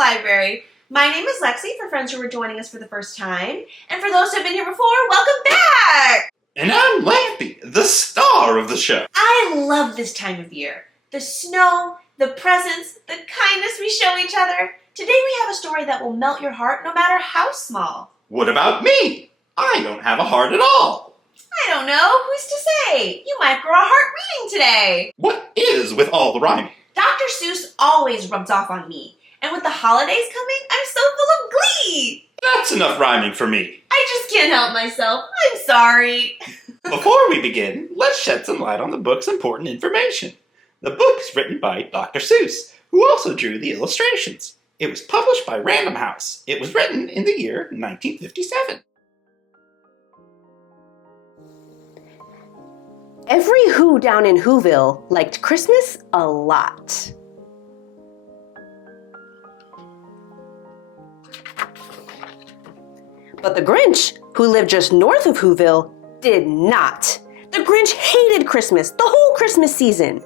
library. My name is Lexi, for friends who are joining us for the first time. And for those who have been here before, welcome back! And I'm Lampy, the star of the show. I love this time of year. The snow, the presents, the kindness we show each other. Today we have a story that will melt your heart no matter how small. What about me? I don't have a heart at all. I don't know. Who's to say? You might grow a heart reading today. What is with all the rhyming? Dr. Seuss always rubs off on me. And with the holidays coming, I'm so full of glee. That's enough rhyming for me. I just can't help myself. I'm sorry. Before we begin, let's shed some light on the book's important information. The book is written by Dr. Seuss, who also drew the illustrations. It was published by Random House. It was written in the year 1957. Every Who down in Whoville liked Christmas a lot. But the Grinch, who lived just north of Whoville, did not. The Grinch hated Christmas, the whole Christmas season.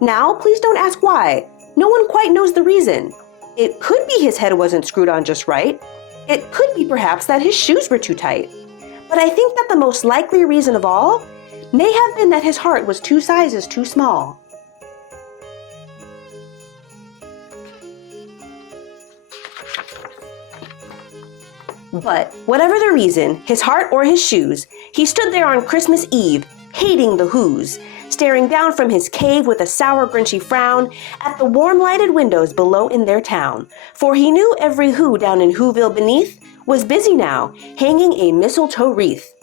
Now, please don't ask why. No one quite knows the reason. It could be his head wasn't screwed on just right. It could be perhaps that his shoes were too tight. But I think that the most likely reason of all may have been that his heart was 2 sizes too small. But whatever the reason, his heart or his shoes, he stood there on Christmas Eve, hating the Whos, staring down from his cave with a sour, Grinchy frown at the warm lighted windows below in their town. For he knew every Who down in Whoville beneath was busy now, hanging a mistletoe wreath.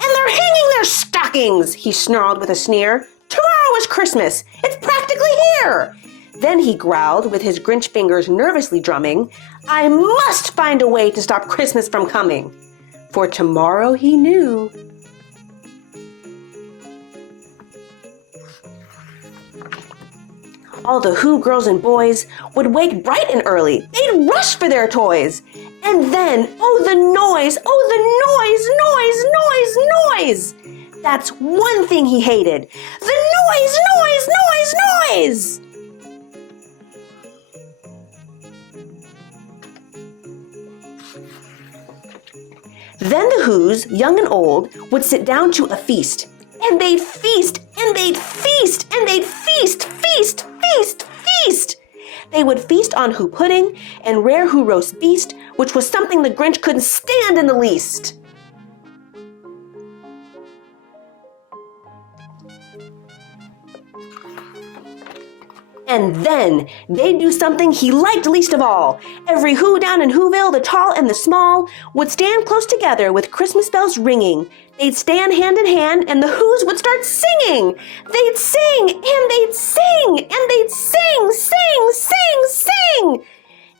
"And they're hanging their stockings," he snarled with a sneer. "Tomorrow is Christmas. It's practically here." Then he growled, with his Grinch fingers nervously drumming, "I must find a way to stop Christmas from coming." For tomorrow he knew. All the Who girls and boys would wake bright and early. They'd rush for their toys. And then, oh the noise, noise. That's one thing he hated. The noise. Then the Whos, young and old, would sit down to a feast. And they'd feast. They would feast on Who pudding and rare Who roast beast, which was something the Grinch couldn't stand in the least. And then they'd do something he liked least of all. Every Who down in Whoville, the tall and the small, would stand close together with Christmas bells ringing. They'd stand hand in hand and the Whos would start singing. They'd sing and they'd sing and they'd sing.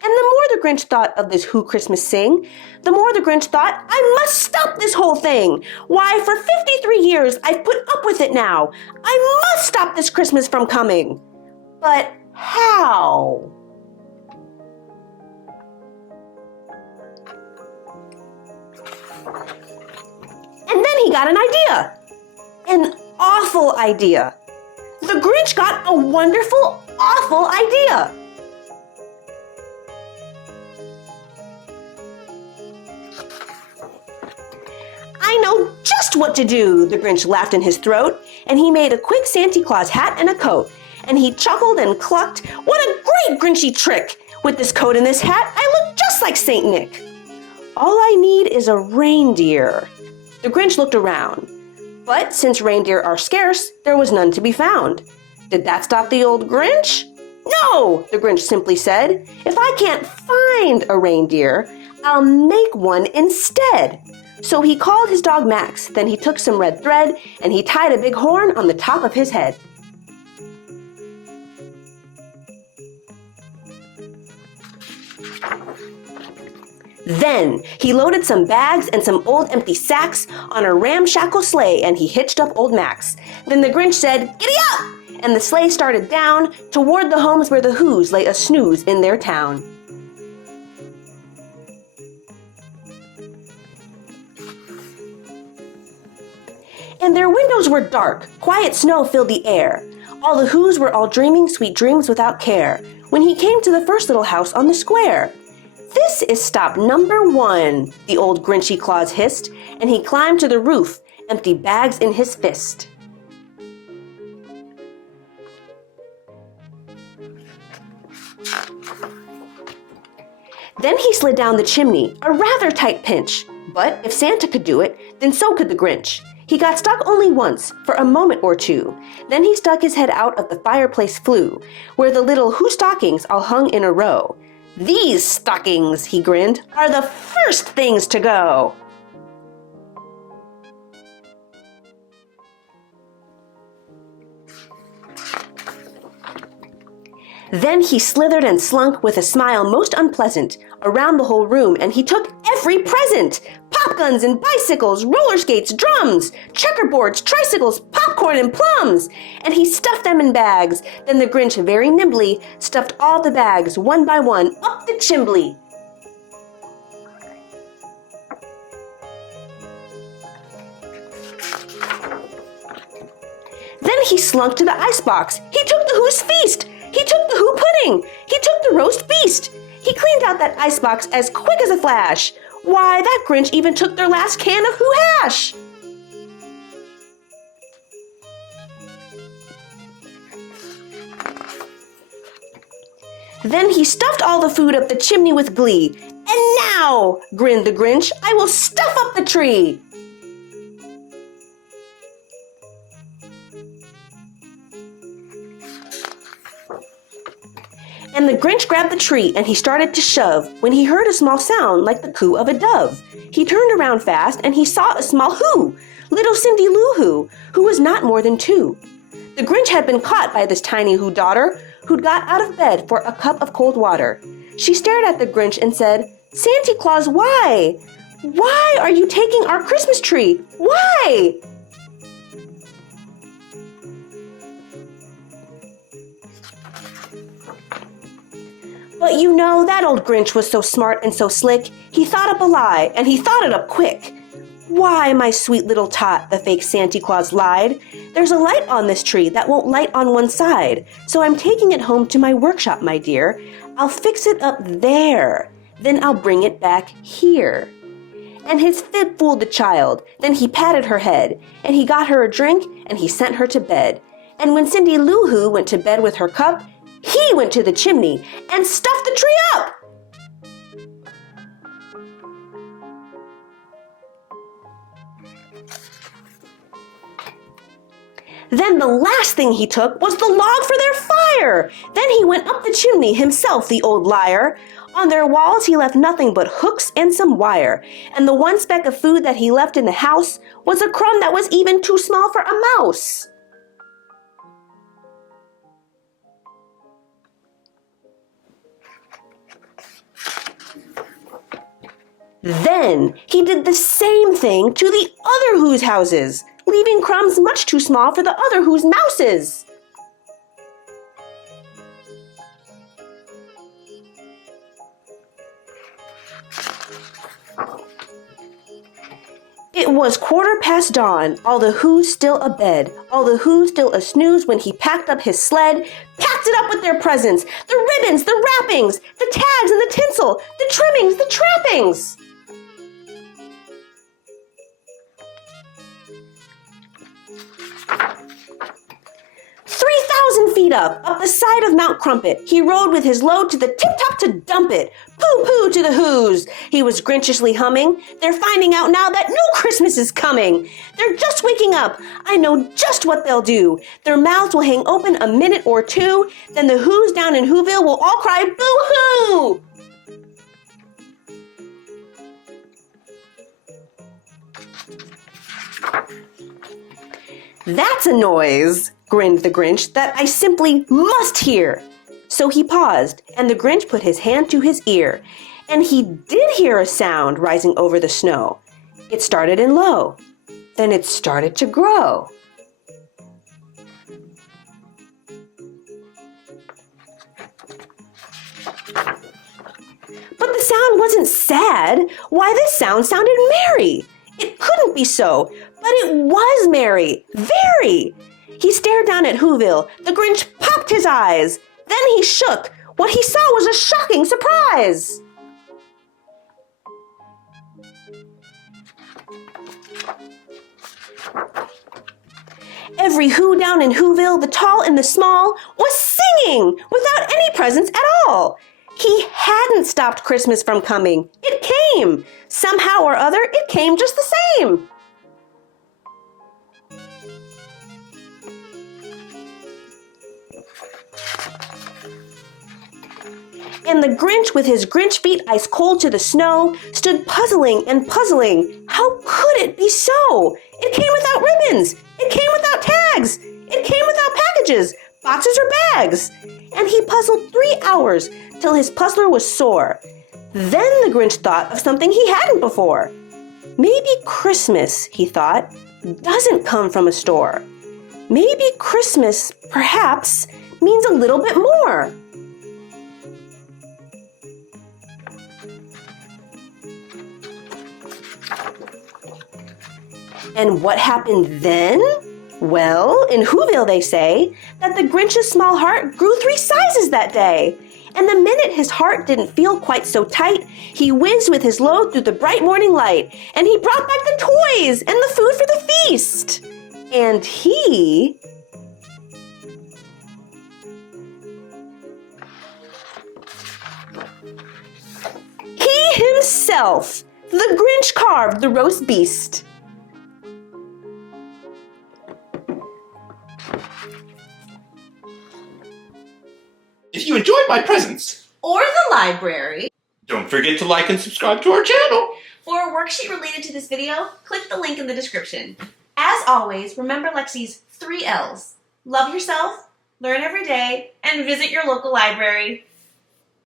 And the more the Grinch thought of this Who Christmas sing, the more the Grinch thought, I must stop this whole thing. Why, for 53 years I've put up with it now. I must stop this Christmas from coming. But how? And then he got an idea. An awful idea. The Grinch got a wonderful, awful idea. I know just what to do, the Grinch laughed in his throat, and he made a quick Santa Claus hat and a coat. And he chuckled and clucked, "What a great Grinchy trick! With this coat and this hat, I look just like Saint Nick. All I need is a reindeer." The Grinch looked around. But since reindeer are scarce, there was none to be found. Did that stop the old Grinch? No, the Grinch simply said. If I can't find a reindeer, I'll make one instead. So he called his dog Max, then he took some red thread, and he tied a big horn on the top of his head. Then he loaded some bags and some old empty sacks on a ramshackle sleigh, and he hitched up old Max. Then the Grinch said, "Giddy up!" And the sleigh started down toward the homes where the Whos lay a snooze in their town. And their windows were dark, quiet snow filled the air. All the Whos were all dreaming sweet dreams without care, when he came to the first little house on the square. "This is stop number 1, the old Grinchy Claus hissed, and he climbed to the roof, empty bags in his fist. Then he slid down the chimney, a rather tight pinch. But if Santa could do it, then so could the Grinch. He got stuck only once, for a moment or two. Then he stuck his head out of the fireplace flue, where the little Who stockings all hung in a row. "These stockings," he grinned, "are the first things to go." Then he slithered and slunk with a smile most unpleasant around the whole room, and he took every present. Pop guns and bicycles, roller skates, drums, checkerboards, tricycles, popcorn and plums. And he stuffed them in bags. Then the Grinch very nimbly stuffed all the bags one by one up the chimbley. Then he slunk to the icebox. He took the Who's feast. He took the Who pudding. He took the roast beast. He cleaned out that icebox as quick as a flash. Why, that Grinch even took their last can of Who hash. Then he stuffed all the food up the chimney with glee. "And now," grinned the Grinch, "I will stuff up the tree." And the Grinch grabbed the tree and he started to shove when he heard a small sound like the coo of a dove. He turned around fast and he saw a small Who, little Cindy Lou Who was not more than 2. The Grinch had been caught by this tiny Who daughter who'd got out of bed for a cup of cold water. She stared at the Grinch and said, "Santa Claus, why? Why are you taking our Christmas tree? Why?" But you know, that old Grinch was so smart and so slick, he thought up a lie, and he thought it up quick. "Why, my sweet little tot," the fake Santa Claus lied, "there's a light on this tree that won't light on one side, so I'm taking it home to my workshop, my dear. I'll fix it up there, then I'll bring it back here." And his fib fooled the child. Then he patted her head, and he got her a drink, and he sent her to bed. And when Cindy Lou Who went to bed with her cup, he went to the chimney and stuffed the tree up. Then the last thing he took was the log for their fire. Then he went up the chimney himself, the old liar. On their walls he left nothing but hooks and some wire. And the one speck of food that he left in the house was a crumb that was even too small for a mouse. Then he did the same thing to the other Who's houses, leaving crumbs much too small for the other Who's mouses. It was 1/4 dawn, all the Who's still abed, all the Who's still a-snooze when he packed up his sled, packed it up with their presents, the ribbons, the wrappings, the tags and the tinsel, the trimmings, the trappings. 3,000 feet up the side of Mount Crumpet, he rode with his load to the tip-top to dump it. Pooh-pooh to the Who's, he was grinchishly humming. They're finding out now that no Christmas is coming. They're just waking up. I know just what they'll do. Their mouths will hang open a minute or two. Then the Who's down in Whoville will all cry boo-hoo! "That's a noise," grinned the Grinch, "that I simply must hear." So he paused, and the Grinch put his hand to his ear, and he did hear a sound rising over the snow. It started in low, then it started to grow. But the sound wasn't sad. Why, this sound sounded merry. It couldn't be so, but it was merry, very. He stared down at Whoville. The Grinch popped his eyes. Then he shook. What he saw was a shocking surprise. Every Who down in Whoville, the tall and the small, was singing without any presents at all. He hadn't stopped Christmas from coming. It came. Somehow or other, it came just the same. And the Grinch, with his Grinch feet ice cold to the snow, stood puzzling and puzzling. How could it be so? It came without ribbons. It came without tags. It came without packages, boxes or bags. And he puzzled 3 hours till his puzzler was sore. Then the Grinch thought of something he hadn't before. Maybe Christmas, he thought, doesn't come from a store. Maybe Christmas, perhaps, means a little bit more. And what happened then? Well, in Whoville they say that the Grinch's small heart grew 3 sizes that day. And the minute his heart didn't feel quite so tight, he whizzed with his load through the bright morning light, and he brought back the toys and the food for the feast. And he himself, the Grinch, carved the roast beast. If you enjoyed my presents, Or the library. don't forget to like and subscribe to our channel. For a worksheet related to this video, click the link in the description. As always, remember Lexi's 3 L's. Love yourself, learn every day, and visit your local library.